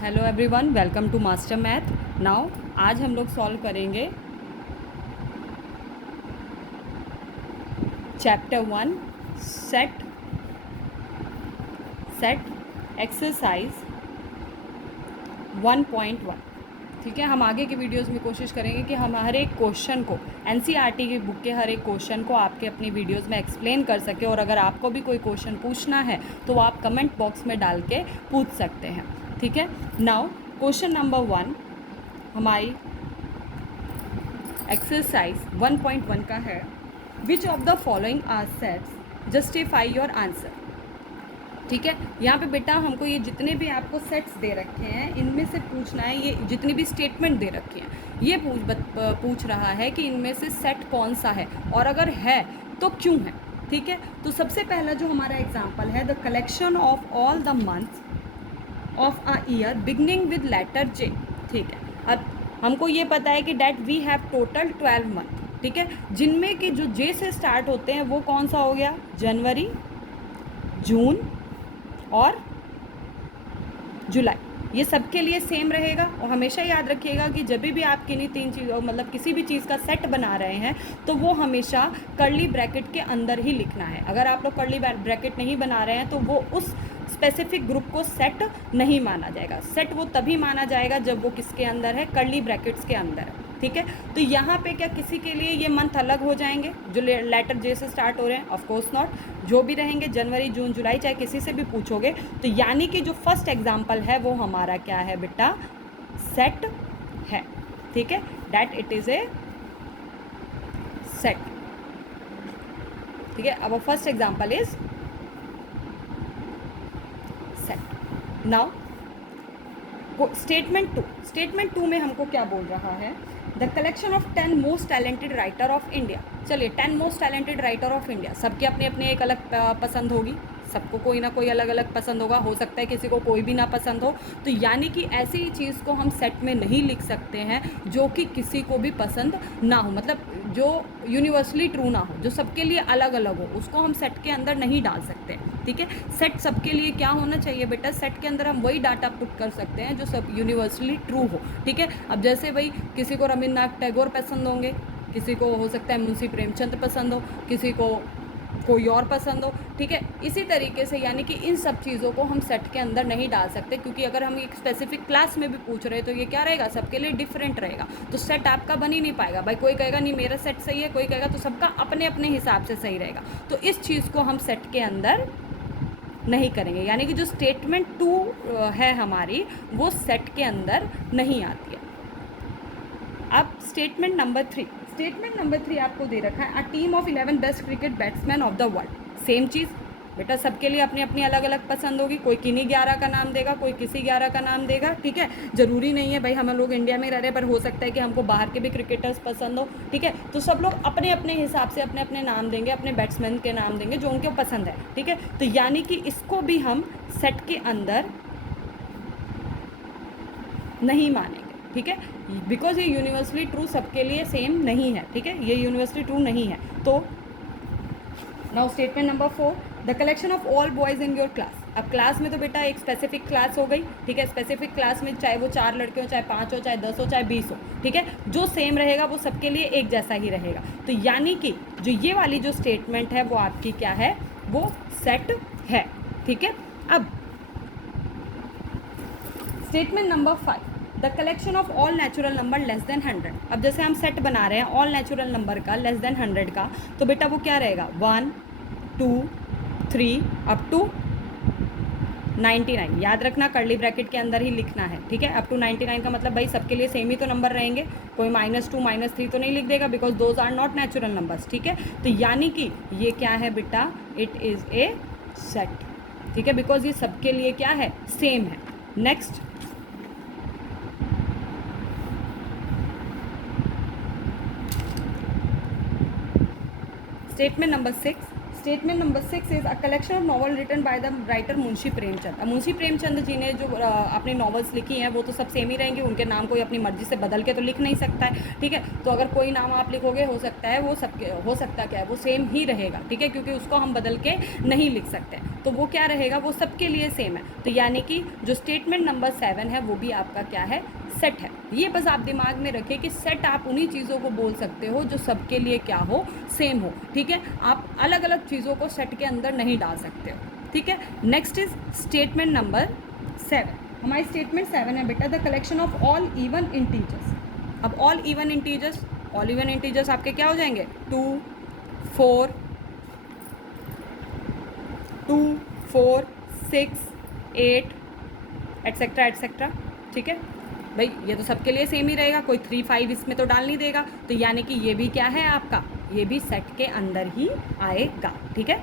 Hello everyone, welcome to master math. Now आज हम लोग सॉल्व करेंगे चैप्टर 1 सेट एक्सरसाइज 1.1। ठीक है, हम आगे के वीडियोस में कोशिश करेंगे कि हम हर एक क्वेश्चन को एनसीईआरटी की बुक के हर एक क्वेश्चन को आपके अपनी वीडियोस में एक्सप्लेन कर सके। और अगर आपको भी कोई क्वेश्चन पूछना है तो आप कमेंट बॉक्स में डाल के पूछ सकते हैं। ठीक है, नाउ क्वेश्चन नंबर 1 हमारी एक्सरसाइज 1.1 का है, which of the following are sets justify your answer. ठीक है, यहाँ पे बेटा हमको ये जितने भी आपको सेट्स दे रखे हैं इनमें से पूछना है, ये जितनी भी स्टेटमेंट दे रखी हैं ये पूछ रहा है कि इनमें से सेट कौन सा है और अगर है तो क्यों है। ठीक है, तो सबसे पहला जो हमारा एग्जाम्पल है, the collection of all the months of a year beginning with letter J. ठीक है, अब हमको ये पता है कि that we have total 12 month. ठीक है, जिनमें कि जो जे से स्टार्ट होते हैं वो कौन सा हो गया, जनवरी, जून और जुलाई। ये सबके लिए सेम रहेगा। और हमेशा याद रखिएगा कि जब भी आप किन्हीं तीन चीज़ों मतलब किसी भी चीज़ का सेट बना रहे हैं तो वो हमेशा कर्ली ब्रैकेट के अंदर ही लिखना है। अगर आप लोग कर्ली ब्रैकेट नहीं बना रहे हैं तो वो उस स्पेसिफिक ग्रुप को सेट नहीं माना जाएगा। सेट वो तभी माना जाएगा जब वो किसके अंदर है, कर्ली ब्रैकेट्स के अंदर है। ठीक है, तो यहाँ पे क्या किसी के लिए ये मंथ अलग हो जाएंगे जो लेटर जे से स्टार्ट हो रहे हैं? ऑफ कोर्स नॉट, जो भी रहेंगे जनवरी, जून, जुलाई, चाहे किसी से भी पूछोगे। तो यानी कि जो फर्स्ट एग्जाम्पल है वो हमारा क्या है बेटा, सेट है। ठीक है, that it is a set. ठीक है, अब first example is set. Now statement two में हमको क्या बोल रहा है, the collection of 10 most talented writer of India. चलिए, 10 most talented writer of India, सबकी अपनी अपनी एक अलग पसंद होगी, सबको कोई ना कोई अलग अलग पसंद होगा, हो सकता है किसी को कोई भी ना पसंद हो। तो यानी कि ऐसी चीज़ को हम सेट में नहीं लिख सकते हैं जो कि किसी को भी पसंद ना हो, मतलब जो यूनिवर्सली ट्रू ना हो, जो सबके लिए अलग अलग हो, उसको हम सेट के अंदर नहीं डाल सकते। ठीक है, सेट सबके लिए क्या होना चाहिए बेटा, सेट के अंदर हम वही डाटा पुट कर सकते हैं जो सब यूनिवर्सली ट्रू हो। ठीक है, अब जैसे भाई किसी को रविन्द्रनाथ टैगोर पसंद होंगे, किसी को हो सकता है मुंशी प्रेमचंद पसंद हो, किसी को कोई और पसंद हो। ठीक है, इसी तरीके से यानी कि इन सब चीज़ों को हम सेट के अंदर नहीं डाल सकते, क्योंकि अगर हम एक स्पेसिफिक क्लास में भी पूछ रहे हैं तो ये क्या रहेगा, सबके लिए डिफरेंट रहेगा। तो सेट आपका बन ही नहीं पाएगा। भाई कोई कहेगा नहीं मेरा सेट सही है, कोई कहेगा, तो सबका अपने अपने हिसाब से सही रहेगा। तो इस चीज़ को हम सेट के अंदर नहीं करेंगे, यानी कि जो स्टेटमेंट 2 है हमारी वो सेट के अंदर नहीं आती है। अब स्टेटमेंट नंबर 3 आपको दे रखा है, a team of 11 best cricket batsman of the world. Same चीज़ बेटा, सबके लिए अपनी अपनी अलग अलग पसंद होगी, कोई किन्हीं 11 का नाम देगा, कोई किसी 11 का नाम देगा। ठीक है, जरूरी नहीं है भाई हम लोग इंडिया में रह रहे हैं, पर हो सकता है कि हमको बाहर के भी क्रिकेटर्स पसंद हो। ठीक है, तो सब लोग अपने अपने हिसाब से अपने अपने नाम देंगे, अपने बैट्समैन के नाम देंगे जो उनको पसंद है। ठीक है, तो यानी कि इसको भी हम सेट के अंदर नहीं मानेंगे। ठीक है, बिकॉज ये यूनिवर्सली ट्रू सबके लिए सेम नहीं है। ठीक है, ये यूनिवर्सली ट्रू नहीं है। तो now statement number 4, the collection of all boys in your class. अब क्लास में तो बेटा एक स्पेसिफिक क्लास हो गई। ठीक है, स्पेसिफिक क्लास में चाहे वो 4 लड़के हो, चाहे 5 हो, चाहे 10 हो, चाहे 20 हो। ठीक है, जो सेम रहेगा वो सबके लिए एक जैसा ही रहेगा। तो यानी कि जो ये वाली जो स्टेटमेंट है वो आपकी क्या है, वो सेट है। ठीक है, अब statement number 5, the collection of all natural number less than 100। अब जैसे हम सेट बना रहे हैं ऑल नेचुरल नंबर का लेस देन 100 का, तो बेटा वो क्या रहेगा, 1 2 3 अप टू 99। याद रखना कर्ली ब्रैकेट के अंदर ही लिखना है। ठीक है, अप टू 99 का मतलब भाई सबके लिए सेम ही तो नंबर रहेंगे, कोई -2 -3 तो नहीं लिख देगा, because those are not natural numbers. ठीक है, तो यानी कि ये क्या है बेटा, इट इज़ ए सेट। ठीक है, बिकॉज ये सबके लिए क्या है, सेम है। Next statement number 6 is a collection of novel written by the writer Munshi Premchand. अब मुंशी प्रेमचंद जी ने जो अपनी नॉवेल्स लिखी हैं वो तो सब सेम ही रहेंगे, उनके नाम कोई अपनी मर्जी से बदल के तो लिख नहीं सकता है, ठीक है। तो अगर कोई नाम आप लिखोगे हो सकता है वो सबके हो सकता क्या है वो सेम ही रहेगा, ठीक है, क्योंकि उसको हम बदल के नहीं लिख सकते। तो वो क्या रहेगा, वो सबके लिए सेम है। तो यानी कि जो स्टेटमेंट नंबर 7 है वो भी आपका क्या है, सेट है। ये बस आप दिमाग में रखें कि सेट आप उन्हीं चीज़ों को बोल सकते हो जो सबके लिए क्या हो, सेम हो, ठीक है। आप अलग अलग चीज़ों को सेट के अंदर नहीं डाल सकते हो, ठीक है। Next is statement number 7। हमारी स्टेटमेंट 7 है बेटा, the collection of all even integers. अब ऑल इवन इंटीजर्स आपके क्या हो जाएंगे, 2 4 6 8 एटसेट्रा एटसेट्रा, ठीक है भाई। ये तो सबके लिए सेम ही रहेगा, कोई 3 5 इसमें तो डाल नहीं देगा। तो यानी कि ये भी क्या है आपका, ये भी सेट के अंदर ही आएगा, ठीक है।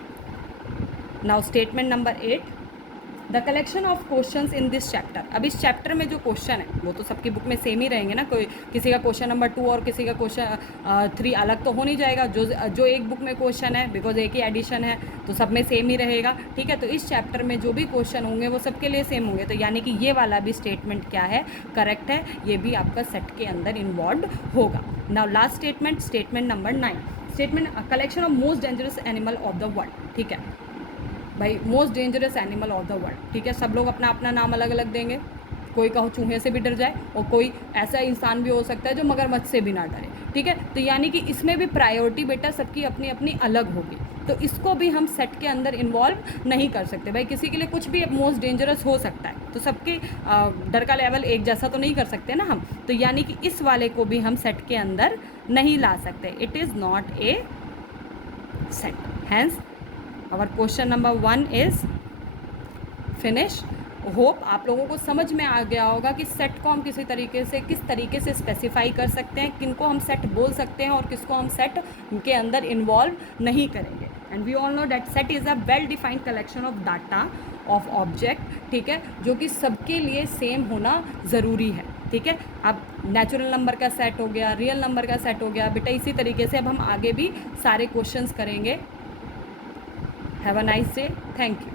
Now statement number 8, the collection of questions in this chapter. अब इस चैप्टर में जो क्वेश्चन है वो तो सबकी बुक में सेम ही रहेंगे ना, कोई किसी का क्वेश्चन नंबर 2 और किसी का क्वेश्चन 3 अलग तो हो नहीं जाएगा। जो एक बुक में क्वेश्चन है, बिकॉज एक ही एडिशन है तो सब में सेम ही रहेगा, ठीक है। तो इस चैप्टर में जो भी क्वेश्चन होंगे वो सबके लिए सेम होंगे। तो यानी कि ये वाला भी स्टेटमेंट क्या है, करेक्ट है, ये भी आपका सेट के अंदर इन्वॉल्व होगा। Now last statement, statement number 9, statement collection of most dangerous animal of the world, ठीक है भाई। Most dangerous animal of the world, ठीक है। सब लोग अपना अपना नाम अलग अलग देंगे, कोई कहो चूहे से भी डर जाए और कोई ऐसा इंसान भी हो सकता है जो मगरमच्छ से भी ना डरे, ठीक है। तो यानी कि इसमें भी प्रायोरिटी बेटा सबकी अपनी अपनी अलग होगी। तो इसको भी हम सेट के अंदर इन्वॉल्व नहीं कर सकते भाई, किसी के लिए कुछ भी मोस्ट डेंजरस हो सकता है, तो सबके डर का लेवल एक जैसा तो नहीं कर सकते ना हम। तो यानी कि इस वाले को भी हम सेट के अंदर नहीं ला सकते, it is not a set. Hence our question number 1 is finish. Hope आप लोगों को समझ में आ गया होगा कि सेट को हम किस तरीके से स्पेसिफाई कर सकते हैं, किनको हम सेट बोल सकते हैं और किसको हम सेट के अंदर इन्वॉल्व नहीं करेंगे। And we all know that set is a well defined collection of data of object, ठीक है, जो कि सबके लिए सेम होना ज़रूरी है, ठीक है। अब नेचुरल नंबर का सेट हो गया, रियल नंबर का सेट हो गया बेटा। इसी तरीके से अब हम आगे भी सारे क्वेश्चंस करेंगे। Have a nice day, thank you.